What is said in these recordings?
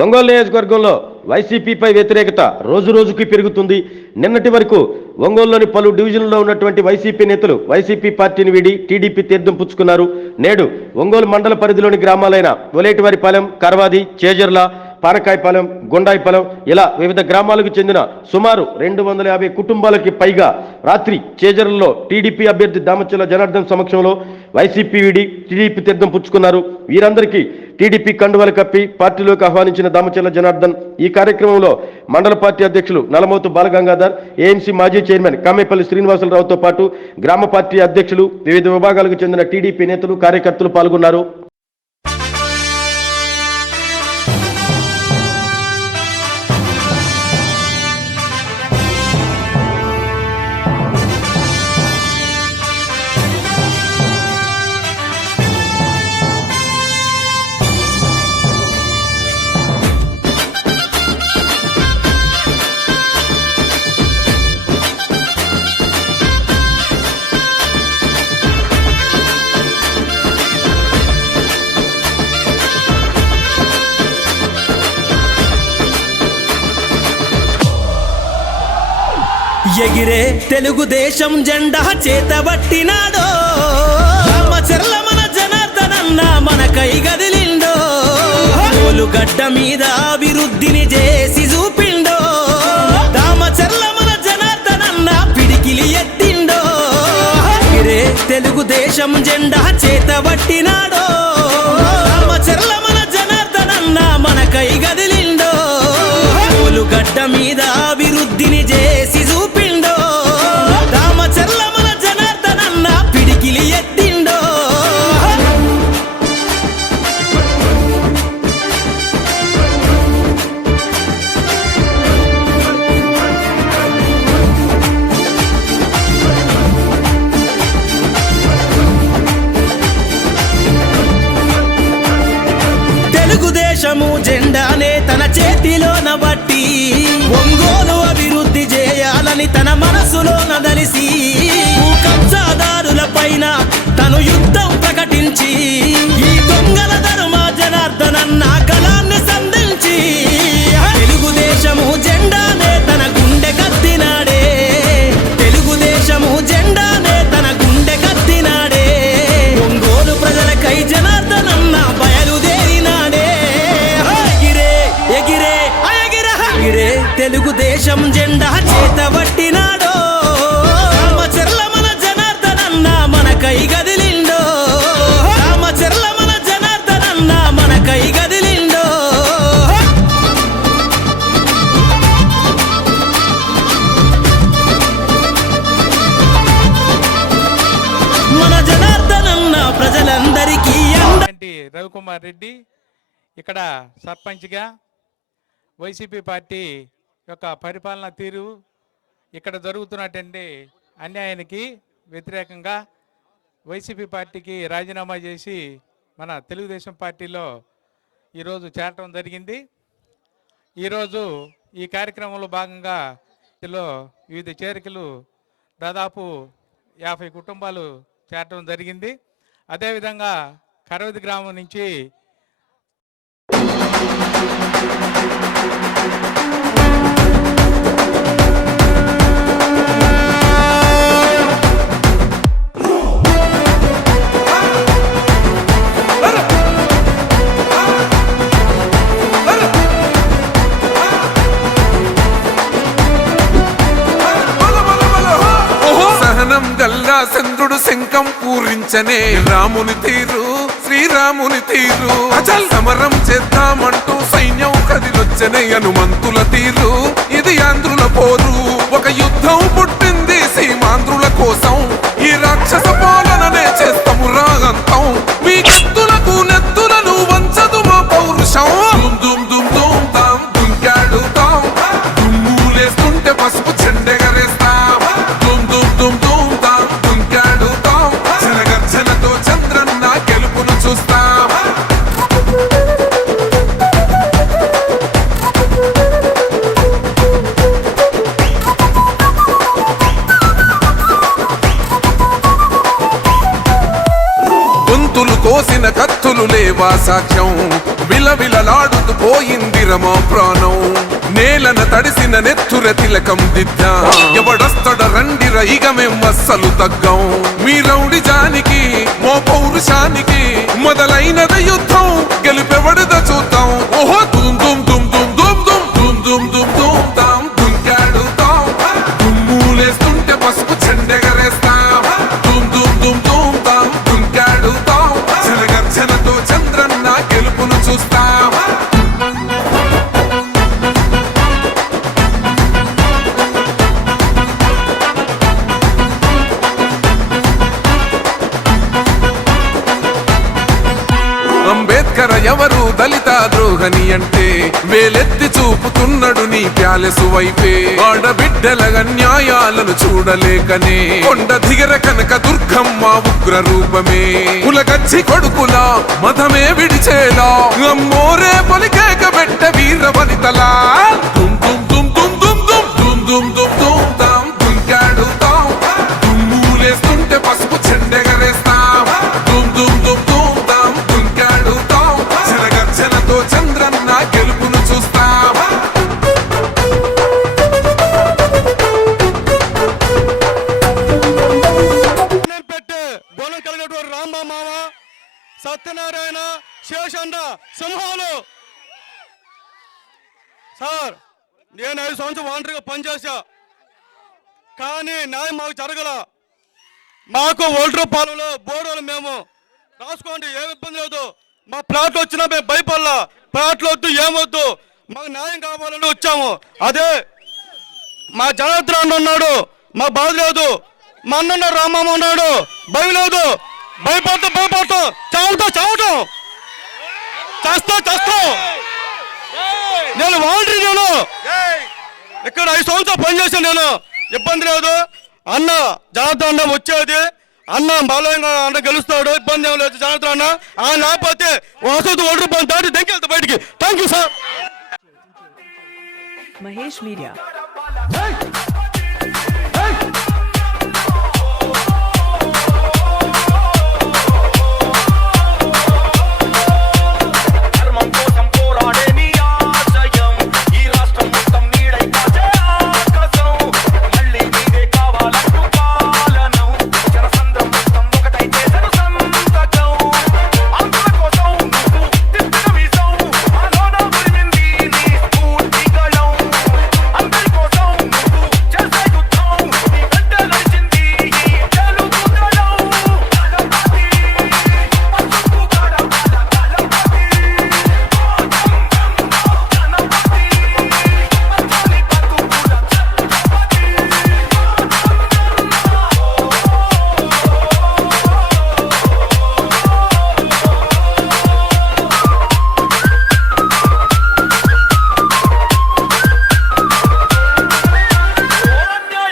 ఒంగోలు నియోజకవర్గంలో వైసీపీపై వ్యతిరేకత రోజురోజుకి పెరుగుతుంది. నిన్నటి వరకు ఒంగోలులోని పలు డివిజన్లలో ఉన్నటువంటి వైసీపీ నేతలు వైసీపీ పార్టీని వీడి టీడీపీ తీర్థం పుచ్చుకున్నారు. నేడు ఒంగోలు మండల పరిధిలోని గ్రామాలైన ఒలేటివారిపాలెం, కరవాది, చేజర్ల, పానకాయపాలెం, గుండాయిపాలెం ఇలా వివిధ గ్రామాలకు చెందిన సుమారు 250 కుటుంబాలకి పైగా రాత్రి చేజర్లలో టీడీపీ అభ్యర్థి దామచర్ల జనార్దన్ సమక్షంలో వైసీపీ వీడి టీడీపీ తీర్థం పుచ్చుకున్నారు. వీరందరికీ టీడీపీ కండువాలు కప్పి పార్టీలోకి ఆహ్వానించిన దామచర్ల జనార్దన్ ఈ కార్యక్రమంలో మండల పార్టీ అధ్యక్షులు నలమోతు బాలగంగాధర్, ఏఎన్సీ మాజీ చైర్మన్ కామేపల్లి శ్రీనివాసరావుతో పాటు గ్రామ పార్టీ అధ్యక్షులు, వివిధ విభాగాలకు చెందిన టీడీపీ నేతలు, కార్యకర్తలు పాల్గొన్నారు. ఎగిరే తెలుగుదేశం జెండా చేతబట్టినాడో, దామచర్ల మన జనార్దనన్న మనకై గదిలిండో, గడ్డ మీద అభివృద్ధిని చేసి చూపిండో, దామచర్ల మన జనార్దనన్న పిడికిలి ఎత్తిండో. ఎగిరే తెలుగుదేశం జెండా చేతబట్టినాడో, దామచర్ల మన జనార్దనన్న మనకై గదిలిండో, గడ్డ మీద అభివృద్ధిని చేసి చూపిండో, దామచర్ల మన జనార్దనన్న పిడికిలి ఎత్తిండో. తెలుగుదేశము జెండానే తన చేతిలోన బట్టి ఒంగోలు అభివృద్ధి చేయాలని తన మనసులో నదలిసి, కబ్జాదారుల పైన తను యుద్ధం ప్రకటించి, ఈ దొంగల ధర్మ జనార్దనన్న కళాన్ని సంధించి, తెలుగుదేశము జెండానే తన గుండె కత్తినాడే, తెలుగుదేశము జెండానే తన గుండె కత్తినాడే, ఒంగోలు ప్రజలకై జనార్దనన్న బయలుదేరినాడే. ఎగిరే ఎగిరే తెలుగుదేశం జెండా చేతబట్టినాడో, దామచర్ల మన జనార్దనన్న మనకై గదిలిండో, దామచర్ల మన జనార్దనన్న మనకై గదిలిండో. మన జనార్దనన్న ప్రజలందరికీ రవికుమార్ రెడ్డి ఇక్కడ సర్పంచ్గా వైసీపీ పార్టీ యొక్క పరిపాలన తీరు, ఇక్కడ జరుగుతున్నటువంటి అన్యాయానికి వ్యతిరేకంగా వైసీపీ పార్టీకి రాజీనామా చేసి మన తెలుగుదేశం పార్టీలో ఈరోజు చేరటం జరిగింది. ఈరోజు ఈ కార్యక్రమంలో భాగంగా వివిధ చేరికలు దాదాపు 50 కుటుంబాలు చేరటం జరిగింది. అదేవిధంగా కరవది గ్రామం నుంచి చంద్రుడు శంఖం పూరించనే రాముని తీరు, శ్రీరాముని తీరు, అచల్ సమరం చేద్దామంటూ సైన్యం కదిలొచ్చనే హనుమంతుల తీరు. ఇది ఆంధ్రుల పోరు, ఒక యుద్ధం పుట్టింది సీమాంధ్రుల కోసం, ఈ రాక్షస పాలననే చేస్తాము రాగంతం, మీ కత్తులకు నెత్తులను వంచదు మా పౌరుషం. దుమ్ దుమ్ దుమ్ తాం దుంకాడుతాం, దుమ్ములేస్తుంటే పసుపు చెండెగరేస్తాం, దుమ్ దుమ్ దుమ్ దుమ్ తాం దుంకాడుతాం, జనగర్జనతో చంద్రన్న గెలుపును చూస్తాం. గొంతులు కోసిన కత్తులు లేవా సాక్ష్యం, విలవిలలాడుతూ పోయింది రమా ప్రాణం నేలన తడిసిన నెత్తుర తిలకం దిద్దా ఎవడొస్తడ రండిర ఇక మేం అస్సలు తగ్గం మీ రౌడి జానికి మో పౌరుషానికి మొదలైనద యుద్ధం గెలుపెవడద చూద్దాం ఓహో దుమ్ దుమ్ దుమ్ దుమ్ దుమ్ దుమ్ దుమ్ దుమ్ దుమ్ దుమ్ తాం దుంకాడుతాం దుమ్ములేస్తుంటే పసుపు చెండెగరేస్తాం దుమ్ దుమ్ దుమ్ దుమ్ తాం దుంకాడుతాం జనగర్జనతో చంద్రన్న గెలుపును చూస్తాం అంబేద్కర్ ఎవరు దళిత ద్రోహని అంటే వేలెత్తి చూపుతున్నాడు నీ ప్యాలెసు వైపే ఆడబిడ్డల న్యాయాలను చూడలేకనే కొండ దిగర కనక దుర్గమ్మ ఉగ్ర రూపమే కులగచ్చి కొడుకులా మతమే విడిచేలా అమ్మోరే పొలికేక పెట్ట వీర వనితలా దుమ్ దుమ్ దుమ్ దుమ్ దుమ్ దుమ్ దుమ్ దుమ్ దుమ్ దుమ్ తాం దుంకాడుతాం దుమ్ములేస్తుంటే పసుపు చెండెగరేస్తాం దుమ్ దుమ్ దుమ్ దుమ్ తాం దుంకాడుతాం జనగర్జనతో చంద్రన్న గెలుపును చూస్తాం పెట్టే బోనం కలిగినటువంటి రాంబా మామ సత్యనారాయణ శేషన్న సింహాలు సార్ నేను 5 సంవత్సరం వాంటరీగా పనిచేశా కానీ న్యాయం మాకు జరగల మాకు ఒల్ట్రపాలెంలో బోర్డులు మేము రాసుకోండి ఏమి ఇబ్బంది లేదు మా ప్లాట్లు వచ్చినా మేము భయపడలా ప్లాట్లు వద్దు ఏమొద్దు మాకు న్యాయం కావాలని వచ్చాము అదే మా జనార్దన్ అన్న ఉన్నాడు మా బాధ లేదు మా అన్న రామమ్మ ఉన్నాడు భయం లేదు భయపడతాం చావుతాం చేస్తాం నేను వాలంటరీ నేను ఇక్కడ 5 సంవత్సరాలు పనిచేశాను నేను ఇబ్బంది లేదు అన్న జనార్దన్ అన్న వచ్చేది అన్న బలంగా అన్న గెలుస్తాడు ఇబ్బంది ఏం లేదు జనార్దన్ అన్న ఆయన లేకపోతే వసతి ఒడ్డు దాటి దెంకెళ్తా బయటికి thank you sir Mahesh Media.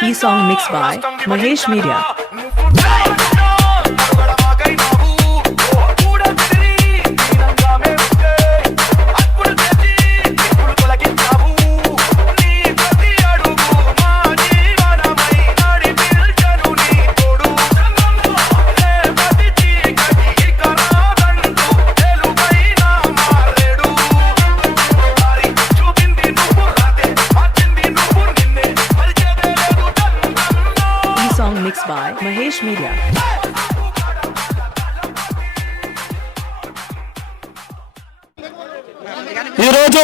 E-song mixed by Mahesh Media. E-song mixed by Mahesh Media. ఈరోజు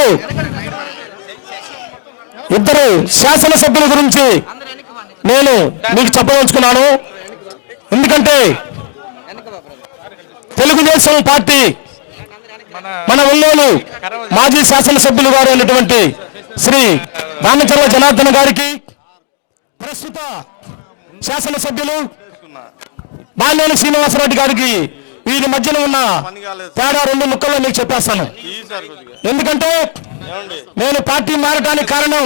ఇద్దరు శాసనసభ్యుల గురించి నేను మీకు చెప్పదలుచుకున్నాను ఎందుకంటే తెలుగుదేశం పార్టీ మన ఒంగోలు మాజీ శాసనసభ్యులు గారు అయినటువంటి శ్రీ రామచర్ల జనార్దన్ గారికి ప్రస్తుత శాసనసభ్యులు బాలినేని శ్రీనివాసరెడ్డి గారికి వీరి మధ్యన ఉన్న తేడా 2 ముక్కల్లో మీకు చెప్పేస్తాను ఎందుకంటే నేను పార్టీ మారడానికి కారణం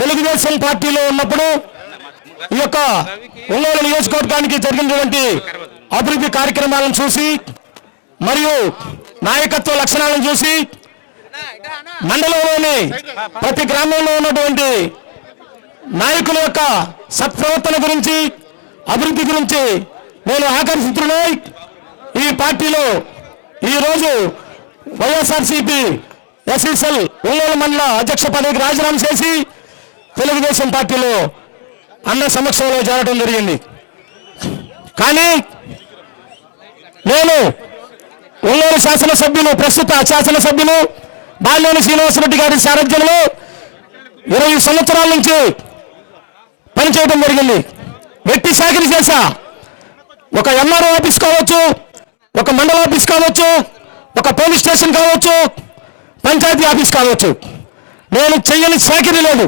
తెలుగుదేశం పార్టీలో ఉన్నప్పుడు ఈ యొక్క ఒంగోలు నియోజకవర్గానికి జరిగినటువంటి అభివృద్ధి కార్యక్రమాలను చూసి మరియు నాయకత్వ లక్షణాలను చూసి మండలంలోని ప్రతి గ్రామంలో ఉన్నటువంటి నాయకుల యొక్క సత్ప్రవర్తన గురించి అభివృద్ధి గురించి నేను ఆకర్షితుడై ఈ పార్టీలో ఈరోజు వైఎస్ఆర్సీపీ ఎస్ఎస్ఎల్ ఒంగోలు మండల అధ్యక్ష పదవికి రాజీనామా చేసి తెలుగుదేశం పార్టీలో అన్న సమక్షంలో చేరడం జరిగింది. కానీ నేను ఒంగోలు శాసనసభ్యులు, ప్రస్తుత శాసనసభ్యులు బాలినేని శ్రీనివాసరెడ్డి గారి సారథ్యంలో 20 సంవత్సరాల నుంచి పనిచేయడం జరిగింది. వెట్టి సాకిరి చేశా. ఒక ఎంఆర్ఓ ఆఫీస్ కావచ్చు, ఒక మండల ఆఫీస్ కావచ్చు, ఒక పోలీస్ స్టేషన్ కావచ్చు, పంచాయతీ ఆఫీస్ కావచ్చు, నేను చెయ్యని సాకిరి లేదు.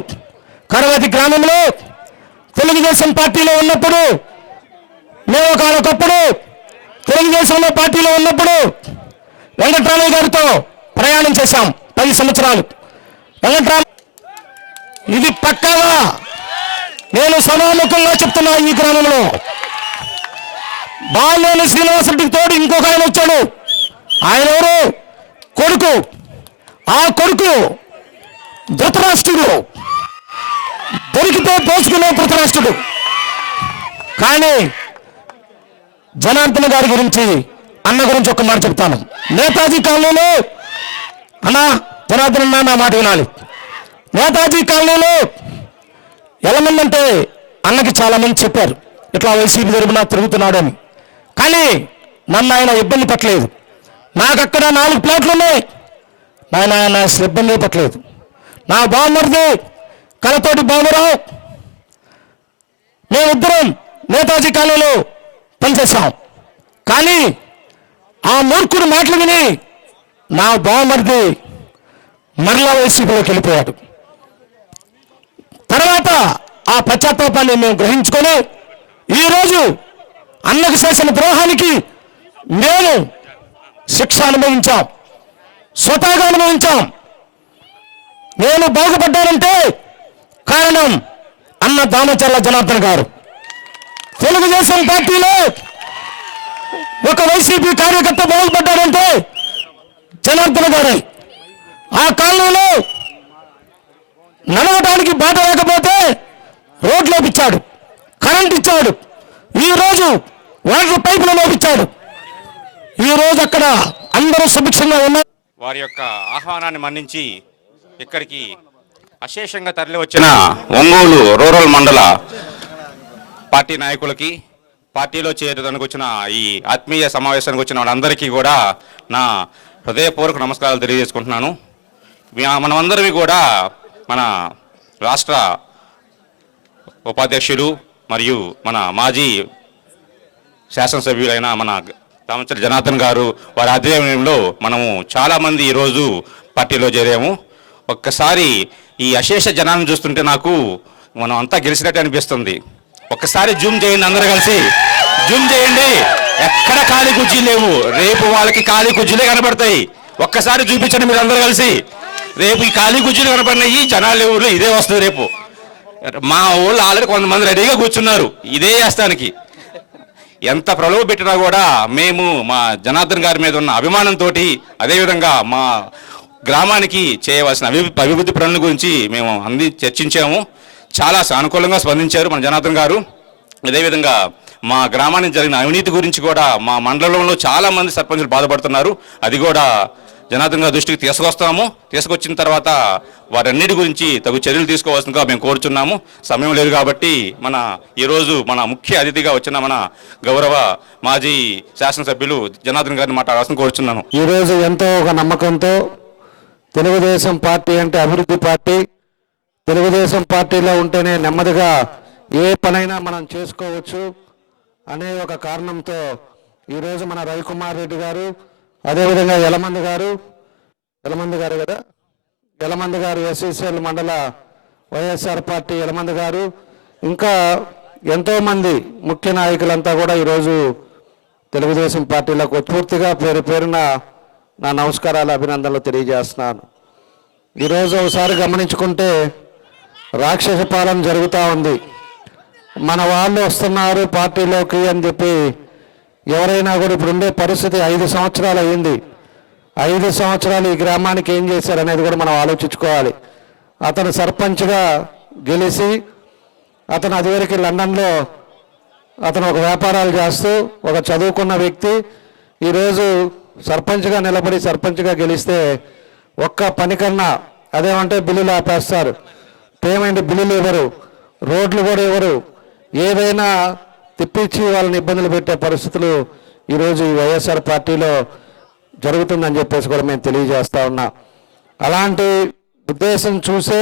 కరవతి గ్రామంలో తెలుగుదేశం పార్టీలో ఉన్నప్పుడు, మేము ఒకప్పుడు తెలుగుదేశంలో పార్టీలో ఉన్నప్పుడు వెంకట్రామయ్య గారితో ప్రయాణం చేశాం 10 సంవత్సరాలు. ఇది పక్కాగా నేను సమాముఖంగా చెప్తున్నా. ఈ గ్రామంలో బాలినేని శ్రీనివాసరెడ్డికి తోడు ఇంకొక ఆయన వచ్చాడు. ఆయన ఎవరు? కొడుకు. ఆ కొడుకు ధృతరాష్ట్రుడు, దొరికితే దోచుకునే ధృతరాష్ట్రుడు. కానీ జనార్దన్ గారి గురించి, అన్న గురించి ఒక మాట చెప్తాను. నేతాజీ కాలనీలో అన్నా, జనార్దన్ అన్న నా మాట వినాలి. నేతాజీ కాలనీలో ఎలమందంటే అన్నకి చాలా మంది చెప్పారు, ఇట్లా వైసీపీ తరపున తిరుగుతున్నాడు అని. కానీ నన్ను ఆయన ఇబ్బంది పెట్టలేదు. నాకు అక్కడ 4 ప్లాట్లు ఉన్నాయి, ఆయన ఇబ్బంది పెట్టలేదు. నా బావమరిది కలతోటి బాబురావు, మేమిద్దరం నేతాజీ కాలనీలో పనిచేశాం. కానీ ఆ మూర్ఖుడు మాటలు విని నా బావమరిది మరలా వైసీపీలోకి వెళ్ళిపోయాడు. తర్వాత ఆ పశ్చాత్తాపాన్ని మేము గ్రహించుకొని ఈరోజు అన్నకు చేసిన ద్రోహానికి మేము శిక్ష అనుభవించాం, స్వతహాగా అనుభవించాం. నేను బాగుపడ్డానంటే కారణం అన్న దామచర్ల జనార్దన్ గారు. తెలుగుదేశం పార్టీలో ఒక వైసీపీ కార్యకర్త బాగుపడ్డాడంటే జనార్దన్ గారే. ఆ కాలంలో నడవడానికి బాట లేకపోతే రోడ్లు వేపించాడు, కరెంట్ ఇచ్చాడు, ఈరోజు వాటర్ పైపులు వేపించాడు. ఈరోజు అక్కడ అందరూ సుభిక్షంగా ఉన్నారు. వారి యొక్క ఆహ్వానాన్ని మన్నించి ఇక్కడికి అశేషంగా తరలి వచ్చిన ఒంగోలు రూరల్ మండల పార్టీ నాయకులకి, పార్టీలో చేరడానికి వచ్చిన ఈ ఆత్మీయ సమావేశానికి వచ్చిన వాళ్ళందరికీ కూడా నా హృదయపూర్వక నమస్కారాలు తెలియజేసుకుంటున్నాను. మనమందరివి కూడా మన రాష్ట్ర ఉపాధ్యక్షులు మరియు మన మాజీ శాసనసభ్యులైన మన దామచర్ల జనార్దన్ గారు వారి ఆధ్వర్యంలో మనము చాలామంది ఈరోజు పార్టీలో చేరాము. ఒక్కసారి ఈ అశేష జనాన్ని చూస్తుంటే నాకు మనం అంతా గెలిచినట్టు అనిపిస్తుంది. ఒక్కసారి జూమ్ చేయండి, అందరూ కలిసి జూమ్ చేయండి. ఎక్కడ ఖాళీ కుర్చీలు లేవు, రేపు వాళ్ళకి ఖాళీ కుర్చీలే కనబడతాయి. ఒక్కసారి చూపించండి మీరు అందరూ కలిసి. రేపు ఈ ఖాళీ కుర్చీలు కనబడినాయి, జనాలు ఎవరు ఇదే వస్తుంది. రేపు మా ఊళ్ళో ఆల్రెడీ కొంతమంది రెడీగా కూర్చున్నారు ఇదే చేస్తానికి. ఎంత ప్రలోభ పెట్టినా కూడా మేము మా జనార్దన్ గారి మీద ఉన్న అభిమానంతో, అదేవిధంగా మా గ్రామానికి చేయవలసిన అభివృద్ధి పనుల గురించి మేము చర్చించాము. చాలా సానుకూలంగా స్పందించారు మన జనార్దన్ గారు. అదేవిధంగా మా గ్రామానికి జరిగిన అవినీతి గురించి కూడా మా మండలంలో చాలామంది సర్పంచులు బాధపడుతున్నారు. అది కూడా జనార్దన్ గారి దృష్టికి తీసుకొచ్చిన తర్వాత వారన్నిటి గురించి తగు చర్యలు తీసుకోవాల్సిందిగా మేము కోరుచున్నాము. సమయం లేదు కాబట్టి ఈరోజు మన ముఖ్య అతిథిగా వచ్చిన మన గౌరవ మాజీ శాసనసభ్యులు జనార్దన్ గారిని మాట్లాడాల్సిన కోరుచున్నాను. ఈరోజు ఎంతో ఒక నమ్మకంతో తెలుగుదేశం పార్టీ అంటే అభివృద్ధి పార్టీ, తెలుగుదేశం పార్టీలో ఉంటేనే నెమ్మదిగా ఏ పనైనా మనం చేసుకోవచ్చు అనే ఒక కారణంతో ఈరోజు మన రవికుమార్ రెడ్డి గారు, అదేవిధంగా యలమంది గారు ఎస్ఎస్ఎల్ మండల వైఎస్ఆర్ పార్టీ యలమంది గారు, ఇంకా ఎంతోమంది ముఖ్య నాయకులంతా కూడా ఈరోజు తెలుగుదేశం పార్టీలకు పూర్తిగా పేరున నా నమస్కారాలు, అభినందనలు తెలియజేస్తున్నాను. ఈరోజు ఒకసారి గమనించుకుంటే రాక్షస పాలన జరుగుతూ ఉంది. మన వాళ్ళు వస్తున్నారు పార్టీలోకి అని చెప్పి ఎవరైనా కూడా ఇప్పుడు ఉండే పరిస్థితి 5 సంవత్సరాలు అయ్యింది. 5 సంవత్సరాలు ఈ గ్రామానికి ఏం చేశారు అనేది కూడా మనం ఆలోచించుకోవాలి. అతను సర్పంచ్గా గెలిచి అతను అదివరకు లండన్లో అతను ఒక వ్యాపారాలు చేస్తూ ఒక చదువుకున్న వ్యక్తి ఈరోజు సర్పంచ్గా నిలబడి సర్పంచ్గా గెలిస్తే ఒక్క పని కన్నా అదేమంటే బిల్లులు ఆపేస్తారు, పేమెంట్ బిల్లులు ఇవ్వరు, రోడ్లు కూడా ఇవ్వరు, ఏదైనా తిప్పించి వాళ్ళని ఇబ్బందులు పెట్టే పరిస్థితులు ఈరోజు ఈ వైఎస్ఆర్ పార్టీలో జరుగుతుందని చెప్పేసి కూడా మేము తెలియజేస్తా ఉన్నా. అలాంటి ఉద్దేశం చూసే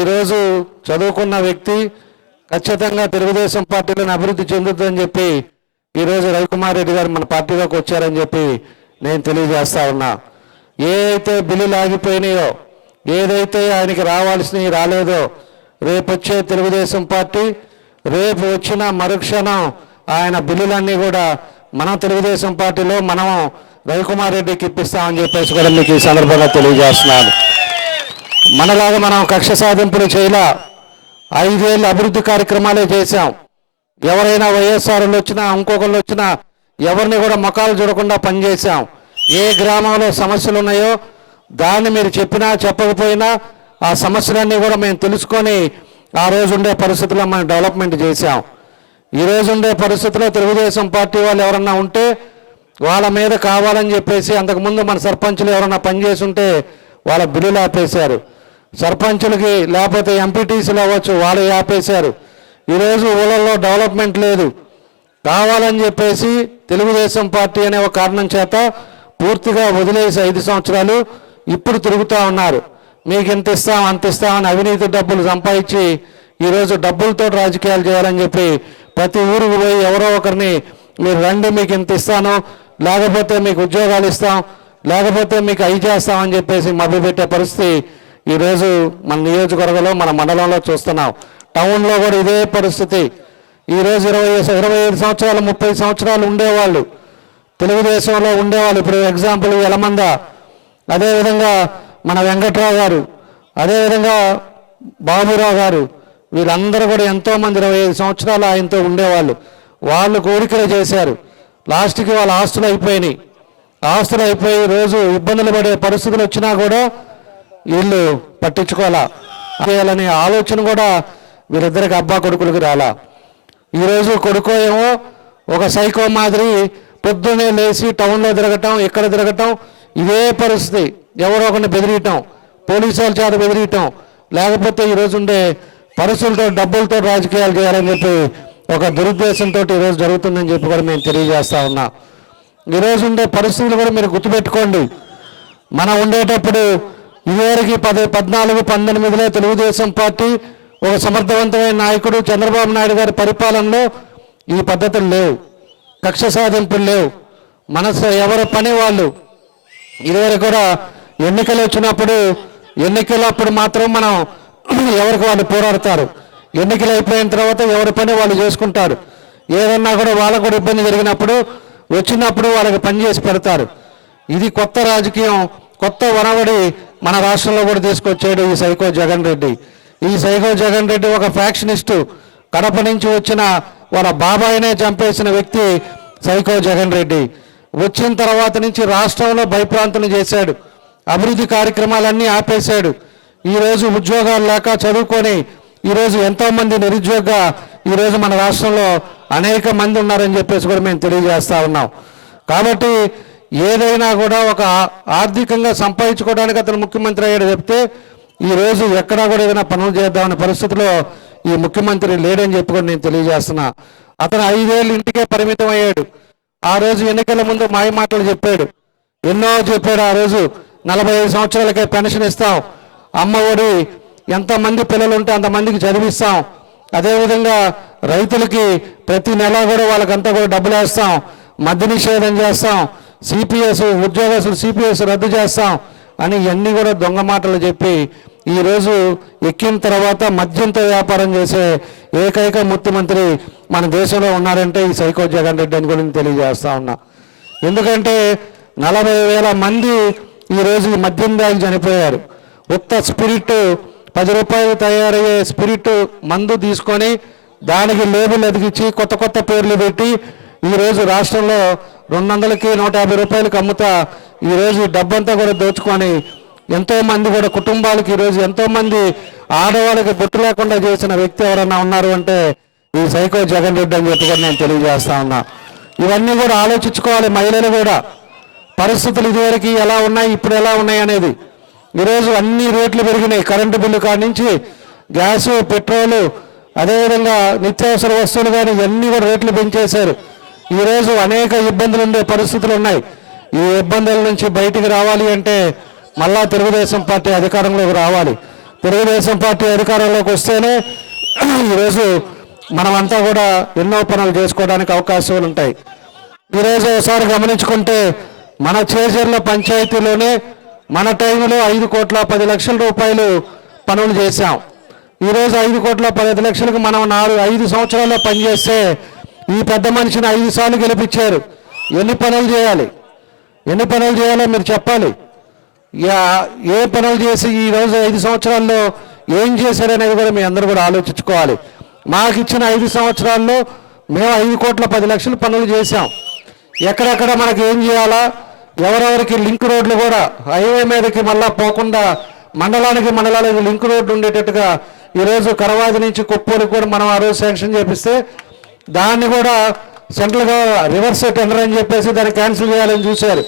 ఈరోజు చదువుకున్న వ్యక్తి ఖచ్చితంగా తెలుగుదేశం పార్టీలను అభివృద్ధి చెందుతుందని చెప్పి ఈరోజు రవికుమార్ రెడ్డి గారు మన పార్టీలోకి వచ్చారని చెప్పి నేను తెలియజేస్తా ఉన్నా. ఏ అయితే బిల్లులు ఆగిపోయినాయో, ఏదైతే ఆయనకి రావాల్సినవి రాలేదో, రేపు వచ్చే తెలుగుదేశం పార్టీ రేపు వచ్చిన మరుక్షణం ఆయన బిల్లులన్నీ కూడా మన తెలుగుదేశం పార్టీలో మనం రవికుమార్ రెడ్డికి ఇప్పిస్తామని చెప్పేసి కూడా మీకు ఈ సందర్భంగా తెలియజేస్తున్నాను. మనలాగా మనం కక్ష సాధింపులు చేయలా, 5 ఏళ్ళు అభివృద్ధి కార్యక్రమాలే చేశాం. ఎవరైనా వైఎస్ఆర్లు వచ్చినా ఇంకొకళ్ళు వచ్చినా ఎవరిని కూడా మొఖాలు చూడకుండా పనిచేశాం. ఏ గ్రామంలో సమస్యలు ఉన్నాయో దాన్ని మీరు చెప్పినా చెప్పకపోయినా ఆ సమస్యలన్నీ కూడా మేము తెలుసుకొని ఆ రోజు ఉండే పరిస్థితుల్లో మనం డెవలప్మెంట్ చేశాం. ఈ రోజు ఉండే పరిస్థితుల్లో తెలుగుదేశం పార్టీ వాళ్ళు ఎవరన్నా ఉంటే వాళ్ళ మీద కావాలని చెప్పేసి అంతకుముందు మన సర్పంచులు ఎవరన్నా పనిచేసి ఉంటే వాళ్ళ బిల్లులు ఆపేశారు. సర్పంచులకి లేకపోతే ఎంపీటీసీలు అవ్వచ్చు, వాళ్ళు ఆపేశారు. ఈరోజు ఊళ్ళల్లో డెవలప్మెంట్ లేదు. కావాలని చెప్పేసి తెలుగుదేశం పార్టీ అనే ఒక కారణం చేత పూర్తిగా వదిలేసి 5 సంవత్సరాలు ఇప్పుడు తిరుగుతూ ఉన్నారు. మీకు ఎంత ఇస్తాం అంత ఇస్తామని అవినీతి డబ్బులు సంపాదించి ఈరోజు డబ్బులతో రాజకీయాలు చేయాలని చెప్పి ప్రతి ఊరికి పోయి ఎవరో ఒకరిని మీరు రండి మీకు ఇంత ఇస్తాను, లేకపోతే మీకు ఉద్యోగాలు ఇస్తాం, లేకపోతే మీకు అవి చేస్తామని చెప్పేసి మభ్యపెట్టే పరిస్థితి ఈరోజు మన నియోజకవర్గంలో మన మండలంలో చూస్తున్నాం. టౌన్లో కూడా ఇదే పరిస్థితి. ఈరోజు 25 సంవత్సరాలు 30 సంవత్సరాలు ఉండేవాళ్ళు తెలుగుదేశంలో ఉండేవాళ్ళు. ఇప్పుడు ఎగ్జాంపుల్ యలమంద, అదేవిధంగా మన వెంకట్రావు గారు, అదేవిధంగా బాబురావు గారు, వీళ్ళందరూ కూడా ఎంతోమంది 25 సంవత్సరాలు ఆయనతో ఉండేవాళ్ళు. వాళ్ళు కోరికలు చేశారు, లాస్ట్కి వాళ్ళ ఆస్తులు అయిపోయినాయి. ఆస్తులు అయిపోయి రోజు ఇబ్బందులు పడే పరిస్థితులు వచ్చినా కూడా వీళ్ళు పట్టించుకోవాలా చేయాలనే ఆలోచన కూడా వీరిద్దరికి అబ్బా కొడుకులకి రాలా. ఈరోజు కొడుకో ఏమో ఒక సైకో మాదిరి పొద్దున్నే లేచి టౌన్లో తిరగటం, ఇక్కడ తిరగటం, ఇదే పరిస్థితి. ఎవరో ఒకరిని బెదిరియటం, పోలీసు వాళ్ళ చేత బెదిరియటం, లేకపోతే ఈరోజు ఉండే పరిస్థితులతో డబ్బులతో రాజకీయాలు చేయాలని చెప్పి ఒక దురుద్దేశంతో ఈరోజు జరుగుతుందని చెప్పి కూడా మేము తెలియజేస్తా ఉన్నా. ఈరోజు ఉండే పరిస్థితులు కూడా మీరు గుర్తుపెట్టుకోండి. మనం ఉండేటప్పుడు ఇదివరకు 14-19లో తెలుగుదేశం పార్టీ ఒక సమర్థవంతమైన నాయకుడు చంద్రబాబు నాయుడు గారి పరిపాలనలో ఈ పద్ధతులు లేవు, కక్ష సాధింపులు లేవు, మనసు ఎవరి పని వాళ్ళు. ఇదివరకు కూడా ఎన్నికలు వచ్చినప్పుడు ఎన్నికలప్పుడు మాత్రం మనం ఎవరికి వాళ్ళు పోరాడతారు. ఎన్నికలు అయిపోయిన తర్వాత ఎవరి పని వాళ్ళు చేసుకుంటారు. ఏదన్నా కూడా వాళ్ళకు కూడా ఇబ్బంది జరిగినప్పుడు వచ్చినప్పుడు వాళ్ళకి పని చేసి పెడతారు. ఇది కొత్త రాజకీయం, కొత్త వనవడి మన రాష్ట్రంలో కూడా తీసుకొచ్చాడు ఈ సైకో జగన్ రెడ్డి. ఈ సైకో జగన్ రెడ్డి ఒక ఫ్యాక్షనిస్టు, కడప నుంచి వచ్చిన వాళ్ళ బాబాయినే చంపేసిన వ్యక్తి సైకో జగన్ రెడ్డి. వచ్చిన తర్వాత నుంచి రాష్ట్రంలో భయప్రాంతులు చేశాడు, అభివృద్ధి కార్యక్రమాలన్నీ ఆపేశాడు. ఈరోజు ఉద్యోగాలు లేక చదువుకొని ఈరోజు ఎంతోమంది నిరుద్యోగ ఈరోజు మన రాష్ట్రంలో అనేక మంది ఉన్నారని చెప్పేసి కూడా మేము తెలియజేస్తూ ఉన్నాం. కాబట్టి ఏదైనా కూడా ఒక ఆర్థికంగా సంపాదించుకోవడానికి అతను ముఖ్యమంత్రి అయ్యాడు చెప్తే ఈరోజు ఎక్కడా కూడా ఏదైనా పనులు చేద్దామనే పరిస్థితిలో ఈ ముఖ్యమంత్రి లేడని చెప్పి కూడా నేను తెలియజేస్తున్నా. అతను 5 ఏళ్ళు ఇంటికే పరిమితం అయ్యాడు. ఆ రోజు ఎన్నికల ముందు మాయ మాటలు చెప్పాడు, ఎన్నో చెప్పాడు. ఆ రోజు 45 సంవత్సరాలకే పెన్షన్ ఇస్తాం, అమ్మ ఒడి ఎంతమంది పిల్లలు ఉంటే అంతమందికి చదివిస్తాం, అదేవిధంగా రైతులకి ప్రతి నెల కూడా వాళ్ళకంతా కూడా డబ్బులు వేస్తాం, మద్య నిషేధం చేస్తాం, సిపిఎస్ ఉద్యోగస్తులు సిపిఎస్ రద్దు చేస్తాం అని ఇవన్నీ కూడా దొంగ మాటలు చెప్పి ఈరోజు ఎక్కిన తర్వాత మద్యంతో వ్యాపారం చేసే ఏకైక ముఖ్యమంత్రి మన దేశంలో ఉన్నారంటే ఈ సైకో జగన్ రెడ్డి అని కూడా నేను తెలియజేస్తా ఉన్నా. ఎందుకంటే 40,000 మంది ఈరోజు మద్యం దాగి చనిపోయారు. ఉత్త స్పిరిట్ 10 రూపాయలు తయారయ్యే స్పిరిట్ మందు తీసుకొని దానికి లేబుల్ ఎదిగించి కొత్త కొత్త పేర్లు పెట్టి ఈరోజు రాష్ట్రంలో 200కి 150 రూపాయలకు అమ్ముతా ఈరోజు డబ్బంతా కూడా దోచుకొని ఎంతోమంది కూడా కుటుంబాలకు ఈరోజు ఎంతోమంది ఆడవాళ్ళకి బొట్టు లేకుండా చేసిన వ్యక్తి ఎవరన్నా ఉన్నారు అంటే ఈ సైకో జగన్ రెడ్డి అని చెప్పి కూడా నేను తెలియజేస్తా ఉన్నా. ఇవన్నీ కూడా ఆలోచించుకోవాలి. మహిళలు కూడా పరిస్థితులు ఇదివరకు ఎలా ఉన్నాయి, ఇప్పుడు ఎలా ఉన్నాయి అనేది. ఈరోజు అన్ని రేట్లు పెరిగినాయి. కరెంటు బిల్లు కాడి నుంచి గ్యాసు, పెట్రోలు, అదేవిధంగా నిత్యావసర వస్తువులు కానీ ఇవన్నీ కూడా రేట్లు పెంచేశారు. ఈరోజు అనేక ఇబ్బందులు ఉండే పరిస్థితులు ఉన్నాయి. ఈ ఇబ్బందుల నుంచి బయటికి రావాలి అంటే మళ్ళా తెలుగుదేశం పార్టీ అధికారంలోకి రావాలి. తెలుగుదేశం పార్టీ అధికారంలోకి వస్తేనే ఈరోజు మనమంతా కూడా ఎన్నో పనులు చేసుకోవడానికి అవకాశాలు ఉంటాయి. ఈరోజు ఒకసారి గమనించుకుంటే మన చేజర్ల పంచాయతీలోనే మన టైంలో 5,10,00,000 రూపాయలు పనులు చేశాం. ఈరోజు 5,10,00,000కి మనం 5 సంవత్సరాల్లో పనిచేస్తే ఈ పెద్ద మనిషిని 5 సార్లు గెలిపించారు. ఎన్ని పనులు చేయాలి, ఎన్ని పనులు చేయాలో మీరు చెప్పాలి. ఏ పనులు చేసి ఈరోజు 5 సంవత్సరాల్లో ఏం చేశారనేది కూడా మీ అందరూ కూడా ఆలోచించుకోవాలి. మాకు ఇచ్చిన 5 సంవత్సరాల్లో మేము 5,10,00,000 పనులు చేశాం. ఎక్కడెక్కడ మనకి ఏం చేయాలా, ఎవరెవరికి లింక్ రోడ్లు కూడా హైవే మీదకి మళ్ళా పోకుండా మండలానికి లింక్ రోడ్డు ఉండేటట్టుగా ఈరోజు కరవాది నుంచి కొప్పూరికి కూడా మనం ఆ రోజు శాంక్షన్ చేపిస్తే దాన్ని కూడా సెంట్రల్ రివర్స్ టెండర్ అని చెప్పేసి దాన్ని క్యాన్సిల్ చేయాలని చూశారు.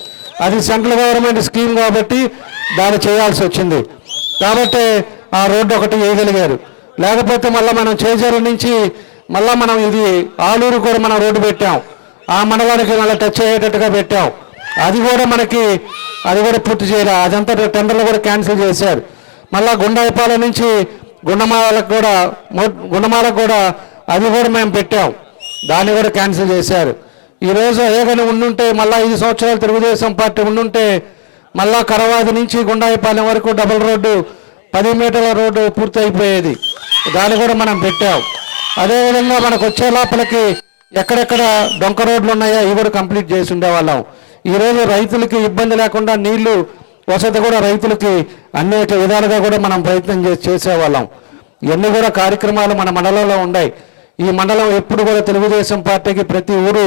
అది సెంట్రల్ గవర్నమెంట్ స్కీమ్ కాబట్టి దాన్ని చేయాల్సి వచ్చింది. కాబట్టి ఆ రోడ్డు ఒకటి వేయగలిగారు. లేకపోతే మళ్ళీ మనం చేజర్ల నుంచి మళ్ళీ మనం ఇది ఆలూరు కూడా మనం రోడ్డు పెట్టాం. ఆ మండలానికి మళ్ళీ టచ్ అయ్యేటట్టుగా పెట్టాం. అది కూడా పూర్తి చేయాలి. అదంతా టెండర్లు కూడా క్యాన్సిల్ చేశారు. మళ్ళీ గుండాయిపాలెం నుంచి గుండమాలకు కూడా అది కూడా మేము పెట్టాం. దాన్ని కూడా క్యాన్సిల్ చేశారు. ఈరోజు ఏదైనా ఉండుంటే మళ్ళీ 5 సంవత్సరాలు తెలుగుదేశం పార్టీ ఉండుంటే మళ్ళా కరవాది నుంచి గుండాయిపాలెం వరకు డబుల్ రోడ్డు 10 మీటర్ల రోడ్డు పూర్తి అయిపోయేది. దాన్ని కూడా మనం పెట్టాం. అదేవిధంగా మనకు వచ్చే లోపలికి ఎక్కడెక్కడ డొంక రోడ్లు ఉన్నాయో ఇవి కూడా కంప్లీట్ చేసి ఉండేవాళ్ళం. ఈరోజు రైతులకి ఇబ్బంది లేకుండా నీళ్లు వసతి కూడా రైతులకి అనేక విధాలుగా కూడా మనం ప్రయత్నం చేసేవాళ్ళం. ఇవన్నీ కూడా కార్యక్రమాలు మన మండలంలో ఉన్నాయి. ఈ మండలం ఎప్పుడు కూడా తెలుగుదేశం పార్టీకి ప్రతి ఊరు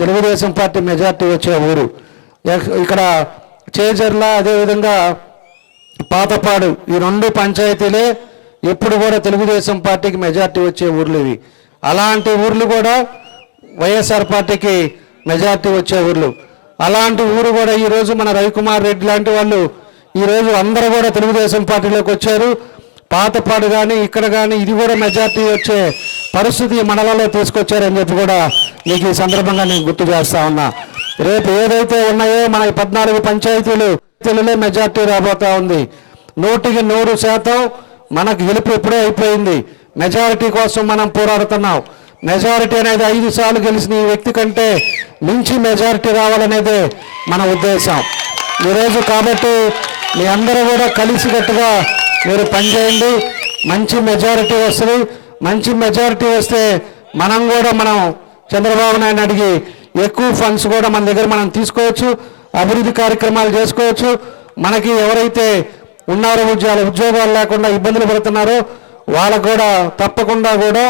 తెలుగుదేశం పార్టీ మెజార్టీ వచ్చే ఊరు. ఇక్కడ చేజర్ల అదేవిధంగా పాతపాడు ఈ 2 పంచాయతీలే ఎప్పుడు కూడా తెలుగుదేశం పార్టీకి మెజార్టీ వచ్చే ఊర్లు ఇవి. అలాంటి ఊర్లు కూడా వైఎస్ఆర్ పార్టీకి మెజార్టీ వచ్చే ఊర్లు. అలాంటి ఊరు కూడా ఈరోజు మన రవికుమార్ రెడ్డి లాంటి వాళ్ళు ఈరోజు అందరూ కూడా తెలుగుదేశం పార్టీలోకి వచ్చారు. పాతపాడు కానీ ఇక్కడ కానీ ఇది కూడా మెజార్టీ వచ్చే పరిస్థితి మండలంలో తీసుకొచ్చారని చెప్పి కూడా మీకు ఈ సందర్భంగా నేను గుర్తు చేస్తా ఉన్నా. రేపు ఏదైతే ఉన్నాయో మన 14 పంచాయతీలు మెజార్టీ రాబోతా ఉంది. 100% మనకు గెలుపు ఎప్పుడే అయిపోయింది. మెజారిటీ కోసం మనం పోరాడుతున్నాం. మెజారిటీ అనేది 5 సార్లు గెలిచిన ఈ వ్యక్తి కంటే మించి మెజారిటీ రావాలనేదే మన ఉద్దేశం ఈరోజు. కాబట్టి మీ అందరూ కూడా కలిసికట్టుగా మీరు పనిచేయండి. మంచి మెజారిటీ వస్తుంది. మంచి మెజారిటీ వస్తే మనం చంద్రబాబు నాయుడు అడిగి ఎక్కువ ఫండ్స్ కూడా మన దగ్గర మనం తీసుకోవచ్చు. అభివృద్ధి కార్యక్రమాలు చేసుకోవచ్చు. మనకి ఎవరైతే ఉన్నారో ఉద్యోగాలు లేకుండా ఇబ్బందులు పడుతున్నారో వాళ్ళకు కూడా తప్పకుండా కూడా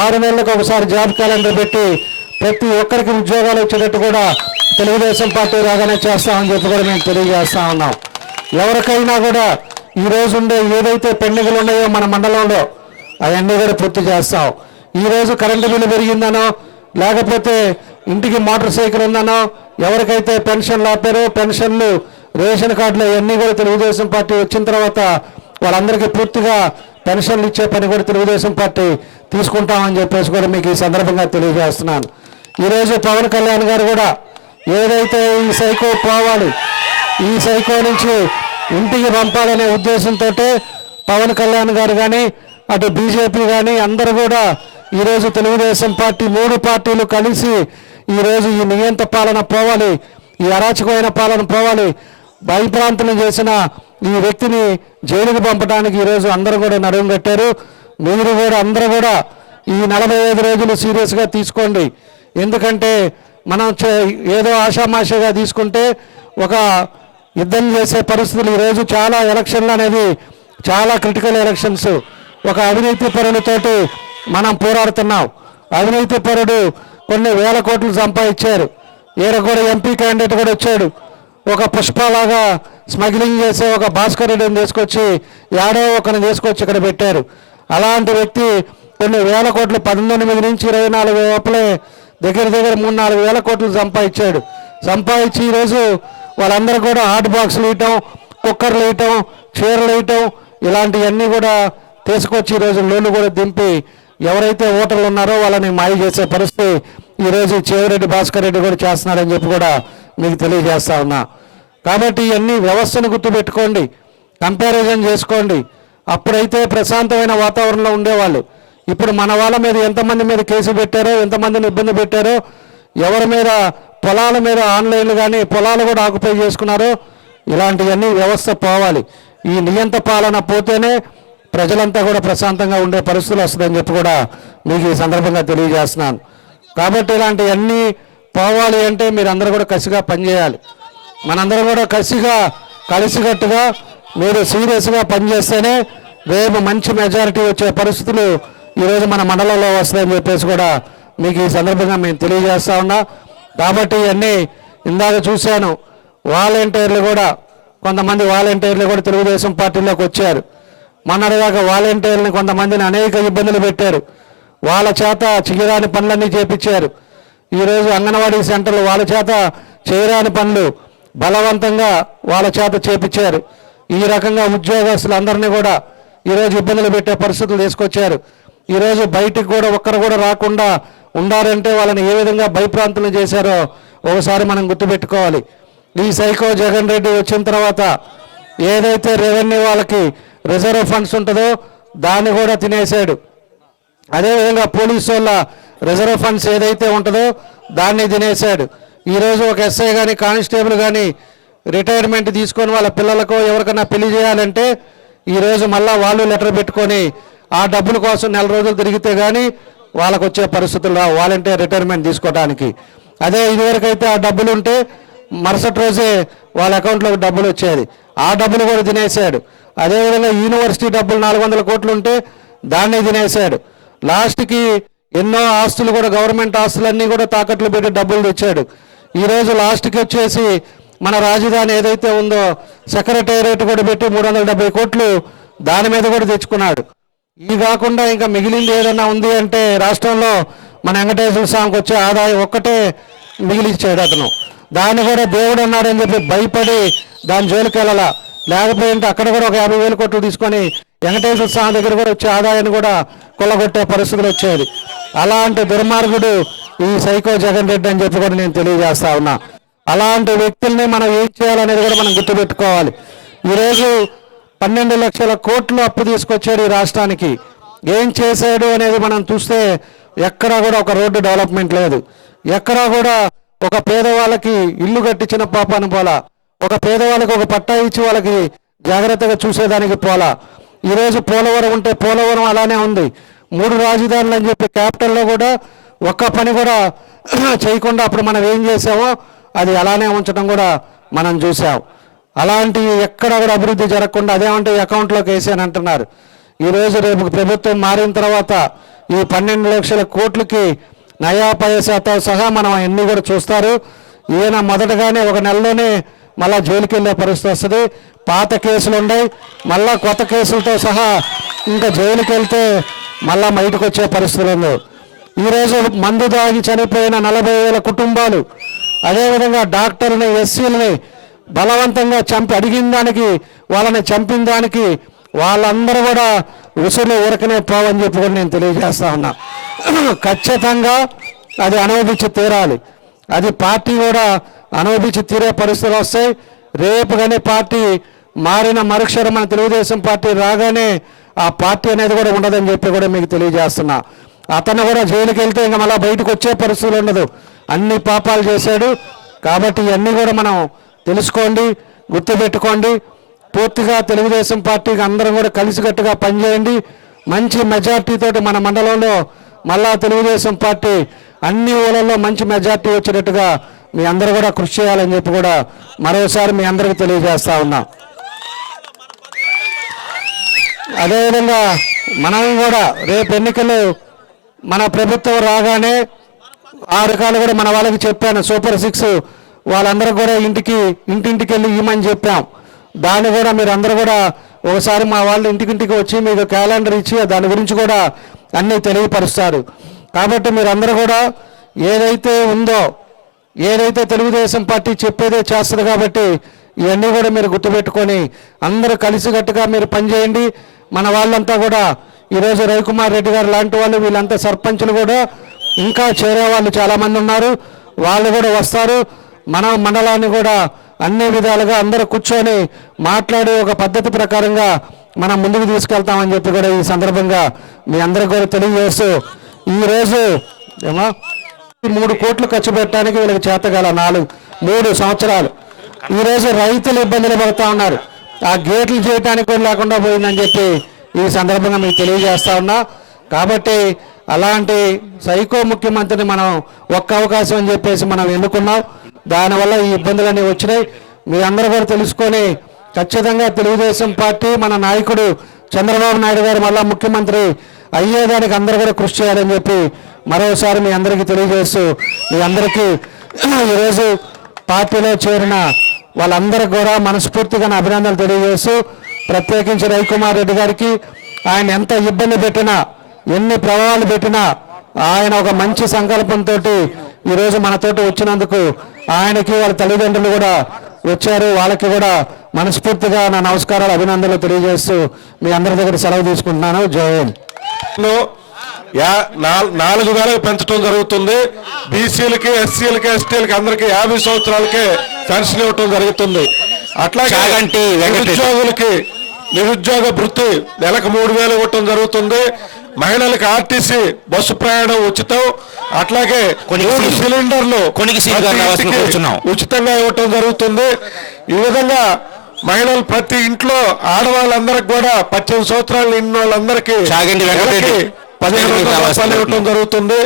6 నెలలకు ఒకసారి జాబ్ క్యాలెండర్ పెట్టి ప్రతి ఒక్కరికి ఉద్యోగాలు వచ్చేటట్టు కూడా తెలుగుదేశం పార్టీ రాగానే చేస్తామని చెప్పి కూడా మేము తెలియజేస్తా ఉన్నాం. ఎవరికైనా కూడా ఈరోజు ఉండే ఏదైతే పెండింగ్లు ఉన్నాయో మన మండలంలో అవన్నీ కూడా పూర్తి చేస్తాం. ఈరోజు కరెంటు బిల్లు పెరిగిందనో లేకపోతే ఇంటికి మోటార్ సైకిల్ ఉందనో ఎవరికైతే పెన్షన్లు ఆపారో పెన్షన్లు రేషన్ కార్డులు ఇవన్నీ కూడా తెలుగుదేశం పార్టీ వచ్చిన తర్వాత వాళ్ళందరికీ పూర్తిగా పెన్షన్లు ఇచ్చే పని కూడా తెలుగుదేశం పార్టీ తీసుకుంటామని చెప్పేసి కూడా మీకు ఈ సందర్భంగా తెలియజేస్తున్నాను. ఈరోజు పవన్ కళ్యాణ్ గారు కూడా ఏదైతే ఈ సైకో పోవాలి, ఈ సైకో నుంచి ఇంటికి పంపాలనే ఉద్దేశంతో పవన్ కళ్యాణ్ గారు కానీ అటు బీజేపీ కానీ అందరూ కూడా ఈరోజు తెలుగుదేశం పార్టీ 3 పార్టీలు కలిసి ఈరోజు ఈ నియంత పాలన పోవాలి, ఈ అరాచకమైన పాలన పోవాలి, భయభ్రాంతులు చేసిన ఈ వ్యక్తిని జైలుకు పంపడానికి ఈరోజు అందరూ కూడా నడుం కట్టారు. మీరు కూడా అందరూ కూడా ఈ 45 రోజులు సీరియస్గా తీసుకోండి. ఎందుకంటే మనం ఏదో ఆషామాషగా తీసుకుంటే ఒక యుద్ధం చేసే పరిస్థితులు ఈరోజు చాలా ఎలక్షన్లు అనేది చాలా క్రిటికల్ ఎలక్షన్స్. ఒక అవినీతి పరులతోటి మనం పోరాడుతున్నాం. అవినీతి పరుడు కొన్ని వేల కోట్లు సంపాదించారు. ఈయన కూడా ఎంపీ క్యాండిడేట్ కూడా వచ్చాడు. ఒక పుష్పలాగా స్మగ్లింగ్ చేసే ఒక భాస్కర్ రెడ్డిని తీసుకొచ్చి యాడో ఒకరిని తీసుకొచ్చి ఇక్కడ పెట్టారు. అలాంటి వ్యక్తి కొన్ని వేల కోట్లు 19 నుంచి 24 లోపలే దగ్గర 3-4 వేల కోట్లు సంపాదించాడు. సంపాదించి ఈరోజు వాళ్ళందరూ కూడా హాట్ బాక్సులు వేయటం, కుక్కర్లు వేయటం, చీరలు వేయటం, ఇలాంటివన్నీ కూడా తీసుకొచ్చి ఈరోజు లోన్లు కూడా దింపి ఎవరైతే ఓటర్లు ఉన్నారో వాళ్ళని మాయ చేసే పరిస్థితి ఈరోజు చేవిరెడ్డి భాస్కర్ రెడ్డి కూడా చేస్తున్నారని చెప్పి కూడా మీకు తెలియజేస్తా ఉన్నా. కాబట్టి ఇవన్నీ వ్యవస్థను గుర్తుపెట్టుకోండి, కంపారిజన్ చేసుకోండి. అప్పుడైతే ప్రశాంతమైన వాతావరణంలో ఉండేవాళ్ళు. ఇప్పుడు మన వాళ్ళ మీద ఎంతమంది మీద కేసు పెట్టారో, ఎంతమందిని ఇబ్బంది పెట్టారో, ఎవరి మీద పొలాల మీద ఆన్లైన్లు కానీ పొలాలు కూడా ఆక్యుపై చేసుకున్నారో, ఇలాంటివన్నీ వ్యవస్థ పోవాలి. ఈ నియంత పాలన పోతేనే ప్రజలంతా కూడా ప్రశాంతంగా ఉండే పరిస్థితులు వస్తుందని చెప్పి కూడా మీకు ఈ సందర్భంగా తెలియజేస్తున్నాను. కాబట్టి ఇలాంటివన్నీ పోవాలి అంటే మీరు అందరూ కూడా కసిగా పనిచేయాలి. మనందరం కూడా కసిగా కలిసికట్టుగా మీరు సీరియస్గా పనిచేస్తేనే రేపు మంచి మెజారిటీ వచ్చే పరిస్థితులు ఈరోజు మన మండలంలో వస్తాయని చెప్పేసి కూడా మీకు ఈ సందర్భంగా మేము తెలియజేస్తా ఉన్నా. కాబట్టి ఇవన్నీ ఇందాక చూశాను, వాలంటీర్లు కూడా కొంతమంది వాలంటీర్లు కూడా తెలుగుదేశం పార్టీలోకి వచ్చారు. మొన్నటిదాకా వాలంటీర్లని కొంతమందిని అనేక ఇబ్బందులు పెట్టారు, వాళ్ళ చేత చేయరాని పనులన్నీ చేపించారు. ఈరోజు అంగన్వాడీ సెంటర్లు వాళ్ళ చేత చేయరాని పనులు బలవంతంగా వాళ్ళ చేత చేపించారు. ఈ రకంగా ఉద్యోగస్తులందరినీ కూడా ఈరోజు ఇబ్బందులు పెట్టే పరిస్థితులు తీసుకొచ్చారు. ఈరోజు బయటికి కూడా ఒక్కరు కూడా రాకుండా ఉండాలంటే వాళ్ళని ఏ విధంగా భయప్రాంతులు చేశారో ఒకసారి మనం గుర్తుపెట్టుకోవాలి. ఈ సైకో జగన్ రెడ్డి వచ్చిన తర్వాత ఏదైతే రెవెన్యూ వాళ్ళకి రిజర్వ్ ఫండ్స్ ఉంటుందో దాన్ని కూడా తినేశాడు. అదేవిధంగా పోలీసు వాళ్ళ రిజర్వ్ ఫండ్స్ ఏదైతే ఉంటుందో దాన్ని తినేశాడు. ఈరోజు ఒక ఎస్ఐ కానీ కానిస్టేబుల్ కానీ రిటైర్మెంట్ తీసుకొని వాళ్ళ పిల్లలకు ఎవరికైనా పెళ్లి చేయాలంటే ఈరోజు మళ్ళా వాళ్ళు లెటర్ పెట్టుకొని ఆ డబ్బుల కోసం నెల రోజులు తిరిగితే కానీ వాళ్ళకు వచ్చే పరిస్థితులు రావు వాలంటీర్ రిటైర్మెంట్ తీసుకోవడానికి. అదే ఇదివరకైతే ఆ డబ్బులు ఉంటే మరుసటి రోజే వాళ్ళ అకౌంట్లోకి డబ్బులు వచ్చేది, ఆ డబ్బులు కూడా తినేశాడు. అదేవిధంగా యూనివర్సిటీ డబ్బులు 400 కోట్లు ఉంటే దాన్ని తినేశాడు. లాస్ట్కి ఎన్నో ఆస్తులు కూడా గవర్నమెంట్ ఆస్తులన్నీ కూడా తాకట్లు పెట్టి డబ్బులు తెచ్చాడు. ఈరోజు లాస్ట్కి వచ్చేసి మన రాజధాని ఏదైతే ఉందో సెక్రటేరియట్ కూడా పెట్టి 370 కోట్లు దాని మీద కూడా తెచ్చుకున్నాడు. ఇవి కాకుండా ఇంకా మిగిలింది ఏదన్నా ఉంది అంటే రాష్ట్రంలో మన వెంకటేశ్వర స్వామికి వచ్చే ఆదాయం ఒక్కటే మిగిలిచ్చాడు అతను. దాన్ని కూడా దేవుడు అన్నాడని చెప్పి భయపడి దాని జోలికి వెళ్ళాల, లేకపోతే అక్కడ కూడా ఒక 50,000 కోట్లు తీసుకొని వెంకటేశ్వర స్వామి దగ్గర కూడా వచ్చే ఆదాయాన్ని కూడా కొల్లగొట్టే పరిస్థితులు వచ్చేది. అలాంటి దుర్మార్గుడు ఈ సైకో జగన్ రెడ్డి అని చెప్పి కూడా నేను తెలియజేస్తా ఉన్నా. అలాంటి వ్యక్తుల్ని మనం ఏం చేయాలనేది కూడా మనం గుర్తుపెట్టుకోవాలి. ఈరోజు 12 లక్షల కోట్లు అప్పు తీసుకొచ్చాడు ఈ రాష్ట్రానికి. ఏం చేశాడు అనేది మనం చూస్తే ఎక్కడా కూడా ఒక రోడ్డు డెవలప్మెంట్ లేదు, ఎక్కడా కూడా ఒక పేదవాళ్ళకి ఇల్లు కట్టించిన పాపాను పోలా, ఒక పేదవాళ్ళకి ఒక పట్టా ఇచ్చి వాళ్ళకి జాగ్రత్తగా చూసేదానికి పోలా. ఈరోజు పోలవరం ఉంటే పోలవరం అలానే ఉంది. 3 రాజధానులు అని చెప్పి క్యాపిటల్లో కూడా ఒక్క పని కూడా చేయకుండా అప్పుడు మనం ఏం చేసామో అది అలానే ఉంచడం కూడా మనం చూసాం. అలాంటి ఎక్కడ కూడా అభివృద్ధి జరగకుండా అదేమంటే అకౌంట్లోకి వేసాను అంటున్నారు. ఈరోజు రేపు ప్రభుత్వం మారిన తర్వాత ఈ 12 లక్షల కోట్లకి నయా పైసాతో సహా మనం అన్నీ కూడా చూస్తారు. ఈయన మొదటగానే ఒక నెలలోనే మళ్ళా జైలుకి వెళ్ళే పరిస్థితి వస్తుంది. పాత కేసులు ఉన్నాయి, మళ్ళా కొత్త కేసులతో సహా ఇంకా జైలుకి వెళ్తే మళ్ళా బయటకు వచ్చే పరిస్థితులు ఉంది. ఈరోజు మందు దాగి చనిపోయిన 40,000 కుటుంబాలు, అదేవిధంగా డాక్టర్ని ఎస్సీలని బలవంతంగా చంపి అడిగిన దానికి వాళ్ళని చంపిన దానికి వాళ్ళందరూ కూడా ఉసులు ఊరకనే పోవని చెప్పి కూడా నేను తెలియజేస్తా ఉన్నా. ఖచ్చితంగా అది అనుభవించి తీరాలి. అది పార్టీ కూడా అనుభవించి తీరే పరిస్థితులు వస్తాయి. రేపు కానీ పార్టీ మారిన మరుక్షరం మన తెలుగుదేశం పార్టీ రాగానే ఆ పార్టీ అనేది కూడా ఉండదని చెప్పి కూడా మీకు తెలియజేస్తున్నా. అతను కూడా జైలుకి వెళ్తే ఇంకా మళ్ళీ బయటకు వచ్చే పరిస్థితులు ఉండదు, అన్ని పాపాలు చేశాడు. కాబట్టి ఇవన్నీ కూడా మనం తెలుసుకోండి, గుర్తుపెట్టుకోండి. పూర్తిగా తెలుగుదేశం పార్టీకి అందరం కూడా కలిసికట్టుగా పనిచేయండి. మంచి మెజార్టీ తోటి మన మండలంలో మళ్ళా తెలుగుదేశం పార్టీ అన్ని ఊళ్ళల్లో మంచి మెజార్టీ వచ్చేటట్టుగా మీ అందరూ కూడా కృషి చేయాలని చెప్పి కూడా మరోసారి మీ అందరికీ తెలియజేస్తా ఉన్నాం. అదేవిధంగా మనం కూడా రేపు ఎన్నికలు మన ప్రభుత్వం రాగానే 6 రకాలు కూడా మన వాళ్ళకి చెప్పాను. సూపర్ 6 వాళ్ళందరూ కూడా ఇంటింటికి వెళ్ళి ఇవ్వమని చెప్పాం. దాన్ని కూడా మీరు అందరూ కూడా ఒకసారి మా వాళ్ళు ఇంటికింటికి వచ్చి మీకు క్యాలెండర్ ఇచ్చి దాని గురించి కూడా అన్నీ తెలియపరుస్తారు. కాబట్టి మీరు అందరూ కూడా ఏదైతే ఉందో ఏదైతే తెలుగుదేశం పార్టీ చెప్పేదే చేస్తుంది కాబట్టి ఇవన్నీ కూడా మీరు గుర్తుపెట్టుకొని అందరూ కలిసికట్టుగా మీరు పనిచేయండి. మన వాళ్ళంతా కూడా ఈరోజు రవికుమార్ రెడ్డి గారు లాంటి వాళ్ళు వీళ్ళంతా సర్పంచులు కూడా ఇంకా చేరే వాళ్ళు చాలామంది ఉన్నారు. వాళ్ళు కూడా వస్తారు. మన మండలాన్ని కూడా అన్ని విధాలుగా అందరూ కూర్చొని మాట్లాడి ఒక పద్ధతి ప్రకారంగా మనం ముందుకు తీసుకెళ్తామని చెప్పి కూడా ఈ సందర్భంగా మీ అందరికి కూడా తెలియజేస్తూ ఈరోజు 3 కోట్లు ఖర్చు పెట్టడానికి వీళ్ళకి చేతగాల 3 సంవత్సరాలు ఈరోజు రైతులు ఇబ్బందులు పడుతూ ఉన్నారు. ఆ గేట్లు చేయడానికి కూడా లేకుండా పోయిందని చెప్పి ఈ సందర్భంగా మీకు తెలియజేస్తా ఉన్నా. కాబట్టి అలాంటి సైకో ముఖ్యమంత్రిని మనం ఒక్క అవకాశం అని చెప్పేసి మనం ఎన్నుకున్నాం. దానివల్ల ఈ ఇబ్బందులన్నీ వచ్చినాయి. మీ అందరూ కూడా తెలుసుకొని ఖచ్చితంగా తెలుగుదేశం పార్టీ మన నాయకుడు చంద్రబాబు నాయుడు గారు మళ్ళా ముఖ్యమంత్రి అయ్యేదానికి అందరూ కూడా కృషి చేయాలని చెప్పి మరోసారి మీ అందరికీ తెలియజేస్తూ మీ అందరికీ ఈరోజు పార్టీలో చేరిన వాళ్ళందరికీ కూడా మనస్ఫూర్తిగా అభినందనలు తెలియజేస్తూ ప్రత్యేకించి రవికుమార్ రెడ్డి గారికి ఆయన ఎంత ఇబ్బంది పెట్టినా ఎన్ని ప్రభావాలు పెట్టినా ఆయన ఒక మంచి సంకల్పంతో ఈరోజు మనతోటి వచ్చినందుకు ఆయనకి వాళ్ళ తల్లిదండ్రులు కూడా వచ్చారు. వాళ్ళకి కూడా మనస్ఫూర్తిగా నా నమస్కారాలు అభినందనలు తెలియజేస్తూ మీ అందరి దగ్గర సెలవు తీసుకుంటున్నాను. జై హింద్. 4 వేలకు పెంచడం జరుగుతుంది. బీసీలకి, ఎస్సీలకి, ఎస్టీలకి అందరికి 50 సంవత్సరాలకే పెన్షన్ ఇవ్వటం జరుగుతుంది. అట్లాగే నిరుద్యోగులకి నిరుద్యోగ భృతి నెలకు 3,000 ఇవ్వటం జరుగుతుంది. మహిళలకు ఆర్టీసీ బస్సు ప్రయాణం ఉచితం. అట్లాగే 3 సిలిండర్లు ఉచితంగా ఇవ్వటం జరుగుతుంది. ఈ విధంగా మహిళలు ప్రతి ఇంట్లో ఆడవాళ్ళందరికి కూడా 18 సంవత్సరాలు నిన్న వాళ్ళందరికీ 15,000 రూపాయలు ఇవ్వటం జరుగుతుంది.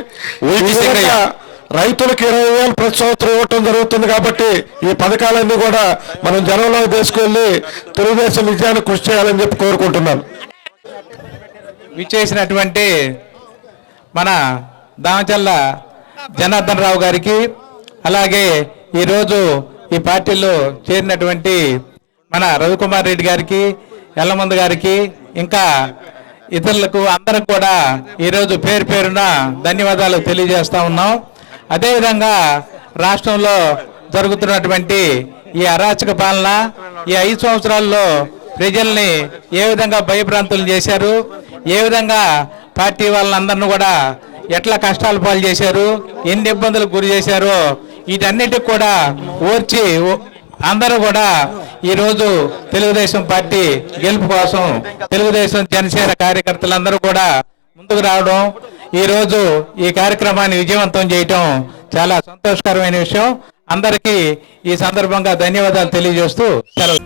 రైతులకు 20,000 ప్రతి సంవత్సరం ఇవ్వటం జరుగుతుంది. కాబట్టి ఈ పథకాలన్నీ కూడా మనం జనంలో తీసుకెళ్లి తెలుగుదేశం విజయాన్ని కృషి చేయాలని చెప్పి కోరుకుంటున్నాను. విచ్చేసినటువంటి మన దామచల్ల జనార్దన్ రావు గారికి, అలాగే ఈరోజు ఈ పార్టీలో చేరినటువంటి మన రవికుమార్ రెడ్డి గారికి, ఎల్లమంద గారికి, ఇంకా ఇతరులకు అందరికి కూడా ఈరోజు పేరు పేరున ధన్యవాదాలు తెలియజేస్తా ఉన్నాం. అదేవిధంగా రాష్ట్రంలో జరుగుతున్నటువంటి ఈ అరాచక పాలన ఈ 5 సంవత్సరాల్లో ప్రజల్ని ఏ విధంగా భయభ్రాంతులు చేశారు, ఏ విధంగా పార్టీ వాళ్ళందరినీ కూడా ఎట్లా కష్టాలు పాలు చేశారు, ఎన్ని ఇబ్బందులకు గురి చేశారో వీటన్నిటికి కూడా ఓర్చి అందరూ కూడా ఈరోజు తెలుగుదేశం పార్టీ గెలుపు కోసం తెలుగుదేశం జనసేన కార్యకర్తలందరూ కూడా ముందుకు రావడం, ఈరోజు ఈ కార్యక్రమాన్ని విజయవంతం చేయటం చాలా సంతోషకరమైన విషయం. అందరికీ ఈ సందర్భంగా ధన్యవాదాలు తెలియజేస్తూ సెలవు.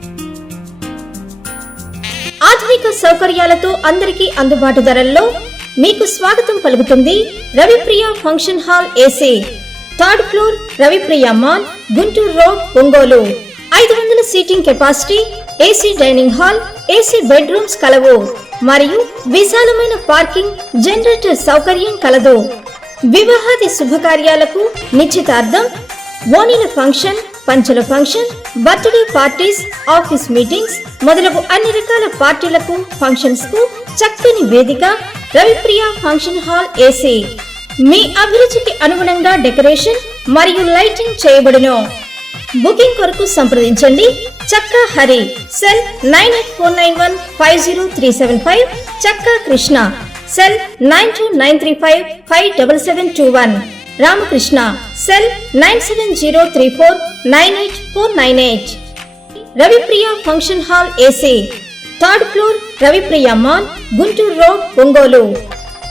ఆధునిక సౌకర్యాలతో అందరికీ అందుబాటు ధరల్లో మీకు స్వాగతం పలుకుతుంది Ravipriya function hall AC, 3rd floor, Ravipriya mall, Guntur road, Ongole. 500 seating capacity, AC dining hall, AC bedrooms కలవు మరియు విశాలమైన పార్కింగ్, జనరేటర్ సౌకర్యం కలదు. వివాహాది శుభకార్యాలకు, నిశ్చితార్థం, ఓణీల ఫంక్షన్, పంచల function, birthday parties, office meetings మొదలగు అన్ని రకాల పార్టీలకు, ఫంక్షన్స్ కు చక్కని వేదిక రవిప్రియ ఫంక్షన్ హాల్ ఏసీ. మీ అభిరుచికి అనుగుణంగా డెకరేషన్ మరియు లైటింగ్ చేయబడును. బుకింగ్ కొరకు సంప్రదించండి చక్కా హరి, సెల్ 9849150375, చక్కా Krishna, cell 9293557721, Ramakrishna, cell 9703498498. Ravipriya function hall AC, 3rd floor, Ravipriya mall, Guntur road, Ongole.